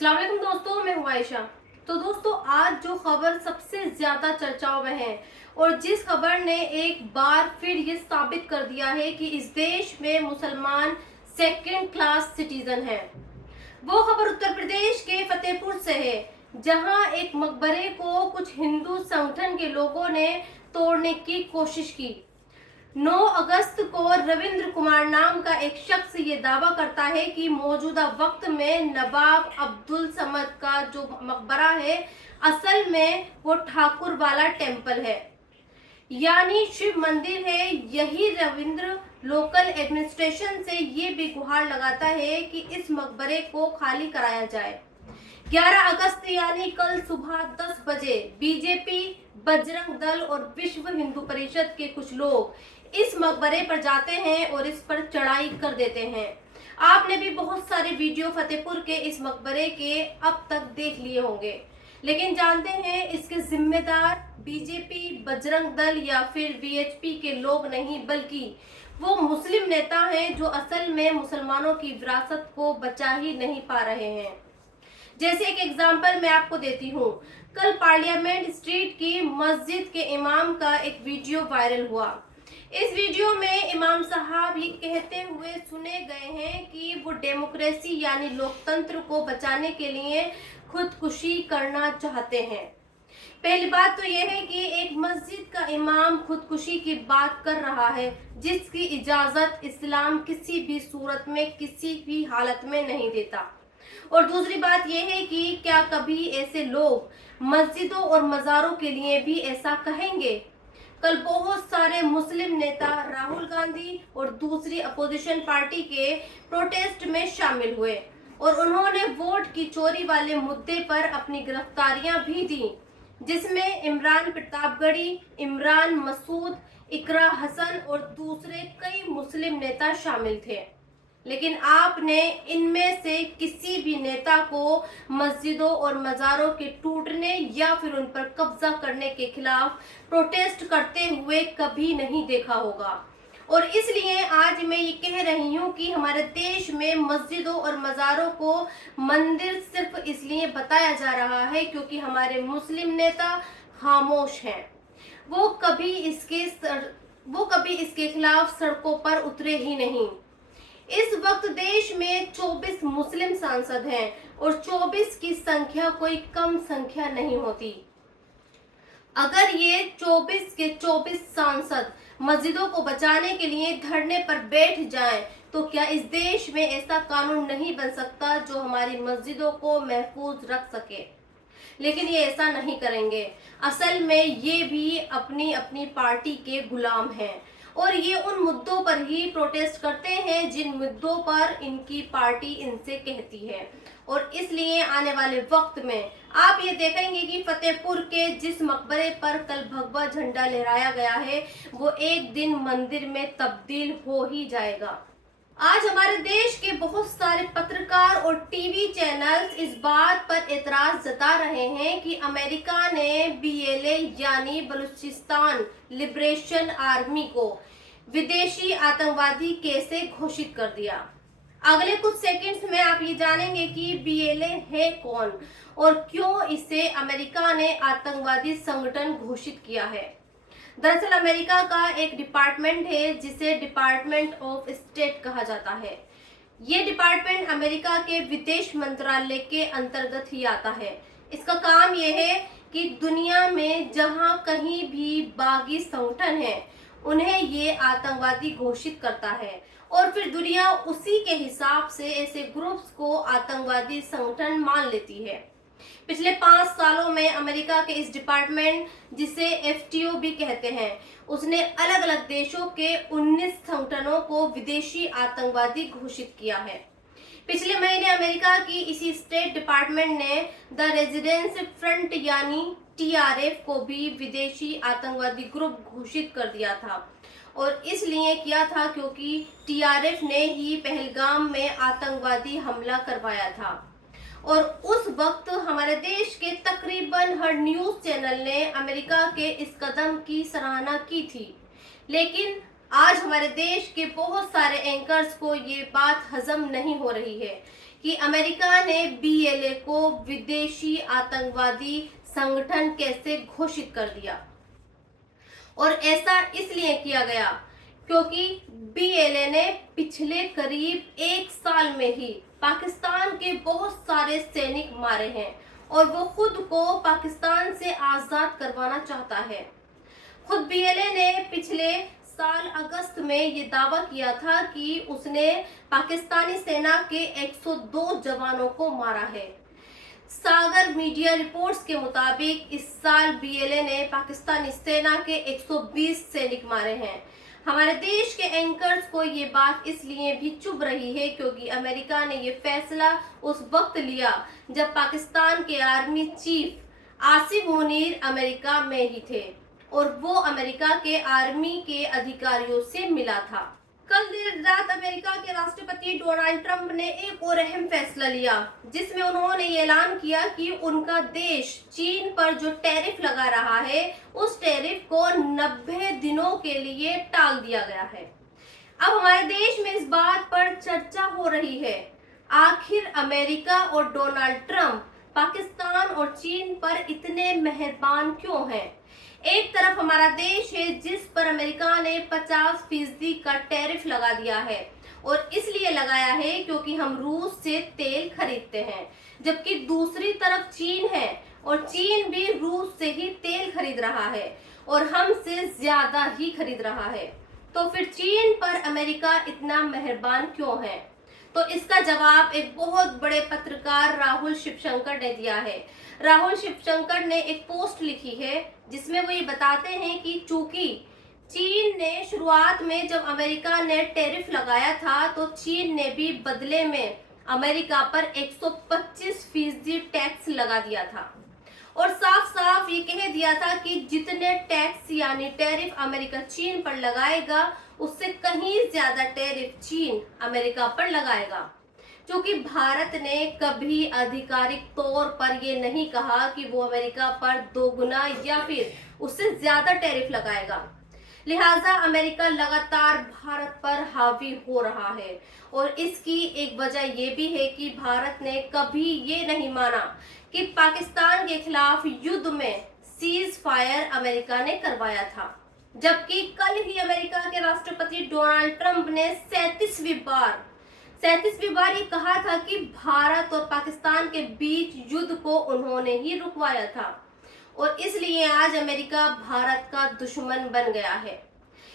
अस्सलाम वालेकुम दोस्तों, मैं हूं आयशा। तो दोस्तों, आज जो खबर सबसे ज्यादा चर्चाओं में है और जिस खबर ने एक बार फिर ये साबित कर दिया है कि इस देश में मुसलमान सेकंड क्लास सिटीजन हैं, वो खबर उत्तर प्रदेश के फतेहपुर से है, जहां एक मकबरे को कुछ हिंदू संगठन के लोगों ने तोड़ने की कोशिश की। 9 अगस्त को रविंद्र कुमार नाम का एक शख्स ये दावा करता है कि मौजूदा वक्त में नवाब अब्दुल समद का जो मकबरा है, असल में वो ठाकुर वाला टेम्पल है, यानी शिव मंदिर है। यही रविंद्र लोकल एडमिनिस्ट्रेशन से ये भी गुहार लगाता है कि इस मकबरे को खाली कराया जाए। 11 अगस्त यानी कल सुबह 10 बजे बीजेपी, बजरंग दल और विश्व हिंदू परिषद के कुछ लोग इस मकबरे पर जाते हैं और इस पर चढ़ाई कर देते हैं। आपने भी बहुत सारे वीडियो फतेहपुर के इस मकबरे के अब तक देख लिए होंगे, लेकिन जानते हैं इसके जिम्मेदार बीजेपी, बजरंग दल या फिर वीएचपी के लोग नहीं, बल्कि वो मुस्लिम नेता हैं जो असल में मुसलमानों की विरासत को बचा ही नहीं पा रहे हैं। जैसे एक एग्जाम्पल मैं आपको देती हूँ। कल पार्लियामेंट स्ट्रीट की मस्जिद के इमाम का एक वीडियो वायरल हुआ। इस वीडियो में इमाम साहब ये कहते हुए सुने गए हैं कि वो डेमोक्रेसी यानी लोकतंत्र को बचाने के लिए खुदकुशी करना चाहते हैं। पहली बात तो यह है कि एक मस्जिद का इमाम खुदकुशी की बात कर रहा है, जिसकी इजाजत इस्लाम किसी भी सूरत में, किसी भी हालत में नहीं देता। और दूसरी बात यह है कि क्या कभी ऐसे लोग मस्जिदों और मज़ारों के लिए भी ऐसा कहेंगे? कल बहुत सारे मुस्लिम नेता राहुल गांधी और दूसरी अपोजिशन पार्टी के प्रोटेस्ट में शामिल हुए और उन्होंने वोट की चोरी वाले मुद्दे पर अपनी गिरफ्तारियां भी दी, जिसमें इमरान प्रतापगढ़ी, इमरान मसूद, इकरा हसन और दूसरे कई मुस्लिम नेता शामिल थे। लेकिन आपने इनमें से किसी भी नेता को मस्जिदों और मज़ारों के टूटने या फिर उन पर कब्जा करने के खिलाफ प्रोटेस्ट करते हुए कभी नहीं देखा होगा। और इसलिए आज मैं ये कह रही हूँ कि हमारे देश में मस्जिदों और मज़ारों को मंदिर सिर्फ इसलिए बताया जा रहा है क्योंकि हमारे मुस्लिम नेता खामोश हैं। वो कभी इसके खिलाफ सड़कों पर उतरे ही नहीं। इस वक्त देश में 24 मुस्लिम सांसद हैं और 24 की संख्या कोई कम संख्या नहीं होती। अगर ये 24 के 24 सांसद मस्जिदों को बचाने के लिए धरने पर बैठ जाएं, तो क्या इस देश में ऐसा कानून नहीं बन सकता जो हमारी मस्जिदों को महफूज रख सके? लेकिन ये ऐसा नहीं करेंगे। असल में ये भी अपनी अपनी पार्टी के गुलाम हैं और ये उन मुद्दों पर ही प्रोटेस्ट करते हैं जिन मुद्दों पर इनकी पार्टी इनसे कहती है। और इसलिए आने वाले वक्त में आप ये देखेंगे कि फतेहपुर के जिस मकबरे पर कल भगवा झंडा लहराया गया है, वो एक दिन मंदिर में तब्दील हो ही जाएगा। आज हमारे देश के बहुत सारे पत्रकार और टीवी चैनल्स इस बात पर एतराज जता रहे हैं कि अमेरिका ने बीएलए यानी बलूचिस्तान लिबरेशन आर्मी को विदेशी आतंकवादी कैसे घोषित कर दिया। अगले कुछ सेकंड्स में आप ये जानेंगे कि बीएलए है कौन और क्यों इसे अमेरिका ने आतंकवादी संगठन घोषित किया है। दरअसल अमेरिका का एक डिपार्टमेंट है जिसे डिपार्टमेंट ऑफ स्टेट कहा जाता है। ये डिपार्टमेंट अमेरिका के विदेश मंत्रालय के अंतर्गत ही आता है। इसका काम यह है कि दुनिया में जहां कहीं भी बागी संगठन है, उन्हें ये आतंकवादी घोषित करता है और फिर दुनिया उसी के हिसाब से ऐसे ग्रुप्स को आतंकवादी संगठन मान लेती है। पिछले 5 सालों में अमेरिका के इस डिपार्टमेंट, जिसे एफटीओ भी कहते हैं, उसने अलग अलग देशों के 19 संगठनों को विदेशी आतंकवादी घोषित किया है। पिछले महीने अमेरिका की इसी स्टेट डिपार्टमेंट ने द रेजिडेंस फ्रंट यानी टीआरएफ को भी विदेशी आतंकवादी ग्रुप घोषित कर दिया था और इसलिए किया था क्योंकि टीआरएफ ने ही पहलगाम में आतंकवादी हमला करवाया था। और उस वक्त हमारे देश के तकरीबन हर न्यूज चैनल ने अमेरिका के इस कदम की सराहना की थी। लेकिन आज हमारे देश के बहुत सारे एंकर्स को ये बात हजम नहीं हो रही है कि अमेरिका ने बीएलए को विदेशी आतंकवादी संगठन कैसे घोषित कर दिया। और ऐसा इसलिए किया गया क्योंकि बीएलए ने पिछले करीब 1 साल में ही पाकिस्तान के बहुत सारे सैनिक मारे हैं और वो खुद को पाकिस्तान से आजाद करवाना चाहता है। खुद बीएलए ने पिछले साल अगस्त में ये दावा किया था कि उसने पाकिस्तानी सेना के 102 जवानों को मारा है। सागर मीडिया रिपोर्ट्स के मुताबिक इस साल बीएलए ने पाकिस्तानी सेना के 120 सैनिक मारे हैं। हमारे देश के एंकर्स को ये बात इसलिए भी चुभ रही है क्योंकि अमेरिका ने ये फैसला उस वक्त लिया जब पाकिस्तान के army chief Asif Munir America में ही थे और वो अमेरिका के आर्मी के अधिकारियों से मिला था। कल देर रात अमेरिका के राष्ट्रपति डोनाल्ड ट्रंप ने एक और अहम फैसला लिया जिसमें उन्होंने ये ऐलान किया कि उनका देश चीन पर जो टैरिफ लगा रहा है उस टैरिफ को 90 दिनों के लिए टाल दिया गया है। अब हमारे देश में इस बात पर चर्चा हो रही है, आखिर अमेरिका और डोनाल्ड ट्रंप पाकिस्तान और चीन पर इतने मेहरबान क्यों हैं? एक तरफ हमारा देश है जिस पर अमेरिका ने 50% का टैरिफ लगा दिया है और इसलिए लगाया है क्योंकि हम रूस से तेल खरीदते हैं, जबकि दूसरी तरफ चीन है और चीन भी रूस से ही तेल खरीद रहा है और हमसे ज्यादा ही खरीद रहा है। तो फिर चीन पर अमेरिका इतना मेहरबान क्यों है? तो इसका जवाब एक बहुत बड़े पत्रकार राहुल शिवशंकर ने दिया है। राहुल शिवशंकर ने एक पोस्ट लिखी है जिसमें वो ये बताते हैं कि चूंकि चीन ने शुरुआत में जब अमेरिका ने टैरिफ लगाया था तो चीन ने भी बदले में अमेरिका पर 125% टैक्स लगा दिया था और साफ साफ ये कह दिया था कि जितने टैक्स यानी टैरिफ अमेरिका चीन पर लगाएगा उससे कहीं ज्यादा टैरिफ चीन अमेरिका पर लगाएगा। क्योंकि भारत ने कभी आधिकारिक तौर पर ये नहीं कहा कि वो अमेरिका पर 2 गुना या फिर उससे ज्यादा टैरिफ लगाएगा, लिहाजा अमेरिका लगातार भारत पर हावी हो रहा है और इसकी एक वजह ये भी है कि भारत ने कभी ये नहीं माना कि पाकिस्तान के खिलाफ युद्ध में सीज फायर अमेरिका ने करवाया था, जबकि कल ही अमेरिका के राष्ट्रपति डोनाल्ड ट्रंप ने 37वीं बार ये कहा था कि भारत और पाकिस्तान के बीच युद्ध को उन्होंने ही रुकवाया था और इसलिए आज अमेरिका भारत का दुश्मन बन गया है।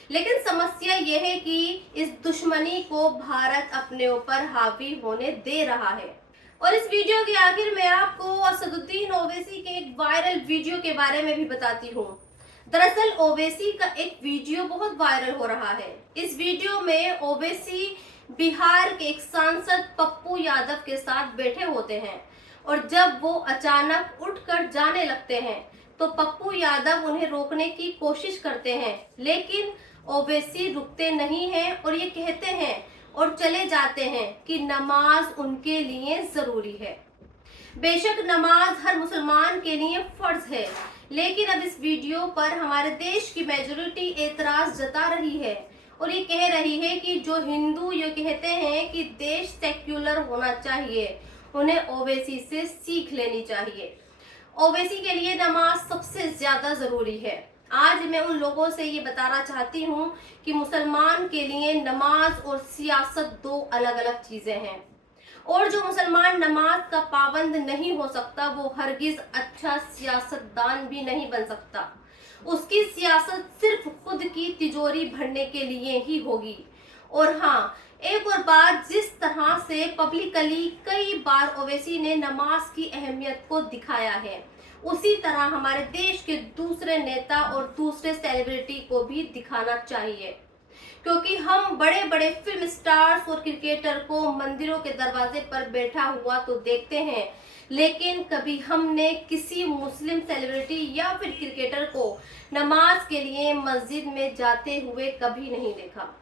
लेकिन समस्या यह है कि इस दुश्मनी को भारत अपने ऊपर हावी होने दे रहा है। और इस वीडियो के आखिर में आपको असदुद्दीन ओवैसी के एक वायरल वीडियो के बारे में भी बताती हूँ। दरअसल ओवैसी का एक वीडियो बहुत वायरल हो रहा है। इस वीडियो में ओवैसी बिहार के एक सांसद पप्पू यादव के साथ बैठे होते हैं और जब वो अचानक उठकर जाने लगते हैं तो पप्पू यादव उन्हें रोकने की कोशिश करते हैं, लेकिन ओवैसी रुकते नहीं हैं और ये कहते हैं और चले जाते हैं कि नमाज उनके लिए जरूरी है। बेशक नमाज हर मुसलमान के लिए फर्ज है, लेकिन अब इस वीडियो पर हमारे देश की मेजॉरिटी एतराज जता रही है और ये कह रही है कि जो हिंदू ये कहते हैं कि देश सेक्युलर होना चाहिए, उन्हें ओवैसी से सीख लेनी चाहिए। ओवैसी के लिए नमाज सबसे ज्यादा जरूरी है। आज मैं उन लोगों से ये बताना चाहती हूँ कि मुसलमान के लिए नमाज और सियासत 2 अलग अलग चीजें हैं और जो मुसलमान नमाज का पाबंद नहीं हो सकता वो हरगिज अच्छा सियासतदान भी नहीं बन सकता। उसकी सियासत सिर्फ खुद की तिजोरी भरने के लिए ही होगी। और हाँ, एक और बात, जिस तरह से पब्लिकली कई बार ओवैसी ने नमाज की अहमियत को दिखाया है, उसी तरह हमारे देश के दूसरे नेता और दूसरे सेलिब्रिटी को भी दिखाना चाहिए, क्योंकि हम बड़े बड़े फिल्म स्टार्स और क्रिकेटर को मंदिरों के दरवाजे पर बैठा हुआ तो देखते हैं, लेकिन कभी हमने किसी मुस्लिम सेलिब्रिटी या फिर क्रिकेटर को नमाज के लिए मस्जिद में जाते हुए कभी नहीं देखा।